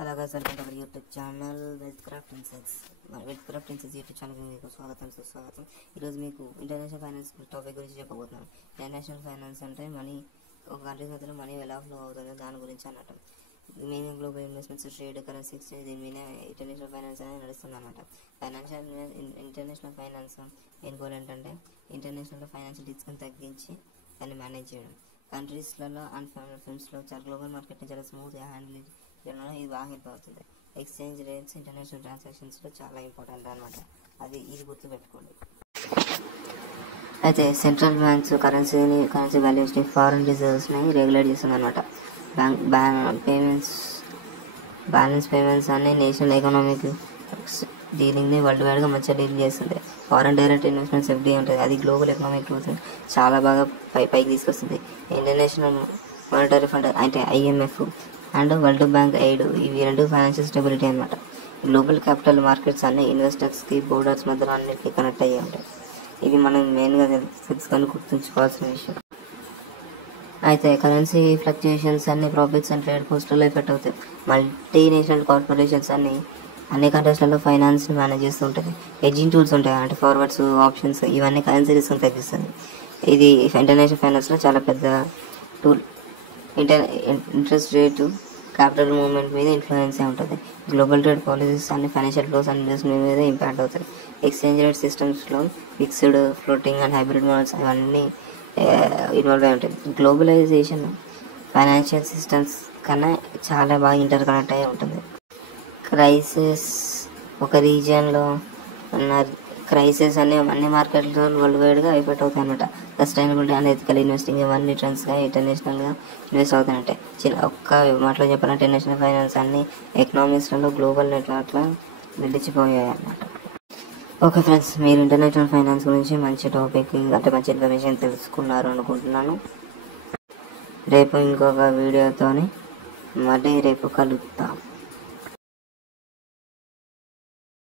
అలాగే సరిపడ YouTube channel వెల్క్రాఫ్ట్ insights YouTube ఛానల్కి మీకు సుస్వాగతం. ఈరోజు మీకు ఇంటర్నేషనల్ ఫైనాన్స్ టాపిక్ గురించి చెప్పబోతున్నాను. ఇంటర్నేషనల్ ఫైనాన్స్ అంటే మనీ, ఒక కంట్రీస్ మధ్యలో మనీ ఎలా ఫ్లో అవుతుందో దాని గురించి అన్నట్టు. Main global investments, trade, currency exchange, దీని మీద ఇంటర్నేషనల్ ఫైనాన్స్ అనేది నడుస్తుంది అనమాట. ఇంటర్నేషనల్ ఫైనాన్స్ ఏం గోల్ ఏంటంటే ఇంటర్నేషనల్ ఫైనాన్షియల్ రిస్క్ని తగ్గించి దాన్ని మేనేజ్ చేయడం. కంట్రీస్లలో అండ్ ఫిల్మ్స్లో గ్లోబల్ మార్కెట్ని చాలా స్మూత్గా హ్యాండిల్ చేయడంలో ఇది బాగా హెల్ప్ అవుతుంది. ఎక్స్చేంజ్ రేట్స్ ఇంటర్నేషనల్ ట్రాన్సాక్షన్స్లో చాలా ఇంపార్టెంట్ అనమాట. ఇది గుర్తుపెట్టుకోండి. అయితే సెంట్రల్ బ్యాంక్స్ కరెన్సీ వాల్యూస్ని, ఫారెన్ రిజర్వ్స్ని రెగ్యులేట్ చేస్తుంది అనమాట. బ్యాలెన్స్ పేమెంట్స్ అనే నేషనల్ ఎకనామిక్ డీలింగ్ని వరల్డ్ వైడ్గా మంచిగా డీల్ చేస్తుంది. ఫారెన్ డైరెక్ట్ ఇన్వెస్ట్మెంట్స్ ఎఫ్డీఐ ఉంటుంది, అది గ్లోబల్ ఎకనామిక్ గ్రోత్ చాలా బాగా పైకి తీసుకొస్తుంది. ఇంటర్నేషనల్ మానిటరీ ఫండ్ అంటే IMF and world bank aid, ఇవి రెండు ఫైనాన్షియల్ స్టెబిలిటీ అనమాట. గ్లోబల్ క్యాపిటల్ మార్కెట్స్ అన్ని ఇన్వెస్టర్స్కి, బోర్డర్స్ మధ్యలో అన్నిటికీ కనెక్ట్ అయ్యి ఉంటాయి. ఇది మనం మెయిన్గా తెలుసుకొని గుర్తుంచుకోవాల్సిన విషయం. అయితే కరెన్సీ ఫ్లక్చుయేషన్స్ అన్ని ప్రాఫిట్స్ అండ్ ట్రేడ్ కాస్ట్లలో ఎఫెక్ట్ అవుతాయి. మల్టీనేషనల్ కార్పొరేషన్స్ అన్ని కంట్రీస్లలో ఫైనాన్స్ని మేనేజ్ చేస్తూ ఉంటుంది. హెడ్జింగ్ టూల్స్ ఉంటాయి, అంటే ఫార్వర్డ్స్, ఆప్షన్స్, ఇవన్నీ కరెన్సీ రిస్క్ని తగ్గిస్తుంది. ఇది ఇంటర్నేషనల్ ఫైనాన్స్లో చాలా పెద్ద tool. Interest rate capital movement మీద ఇన్ఫ్లుయెన్స్ ఉంటుంది. గ్లోబల్ ట్రేడ్ పాలసీస్ అన్ని ఫైనాన్షియల్ ఫ్లోస్ అండ్ ఇన్వెస్ట్మెంట్ మీద ఇంపాక్ట్ అవుతాయి. ఎక్స్చేంజ్ రేట్ సిస్టమ్స్లో fixed, floating and hybrid models ఇవన్నీ ఇన్వాల్వ్ అయి ఉంటాయి. గ్లోబలైజేషన్ ఫైనాన్షియల్ సిస్టమ్స్ కన్నా చాలా బాగా ఇంటర్ కనెక్ట్ అయి ఉంటుంది. క్రైసిస్ ఒక రీజియన్లో ఉన్న క్రైసిస్ అన్ని మార్కెట్లో వరల్డ్ వైడ్గా ఎఫెక్ట్ అవుతాయి అనమాట. సస్టైనబిలిటీ అండ్ ఎథికల్ ఇన్వెస్టింగ్ ఇవన్నీ ట్రెండ్స్గా ఇంటర్నేషనల్గా ఇన్వెస్ట్ అవుతాయంటే ఒక్క మాటలో చెప్పాలంటే ఇంటర్నేషనల్ ఫైనాన్స్ అన్ని ఎకనామిక్స్లలో గ్లోబల్ నెట్వర్క్లో నిలిచిపోయాయి అన్నమాట. ఓకే ఫ్రెండ్స్, మీరు ఇంటర్నేషనల్ ఫైనాన్స్ గురించి మంచి టాపిక్ అంటే మంచి ఇన్ఫర్మేషన్ తెలుసుకున్నారు అనుకుంటున్నాను. రేపు ఇంకొక వీడియోతోని మళ్ళీ రేపు కలుద్దాం.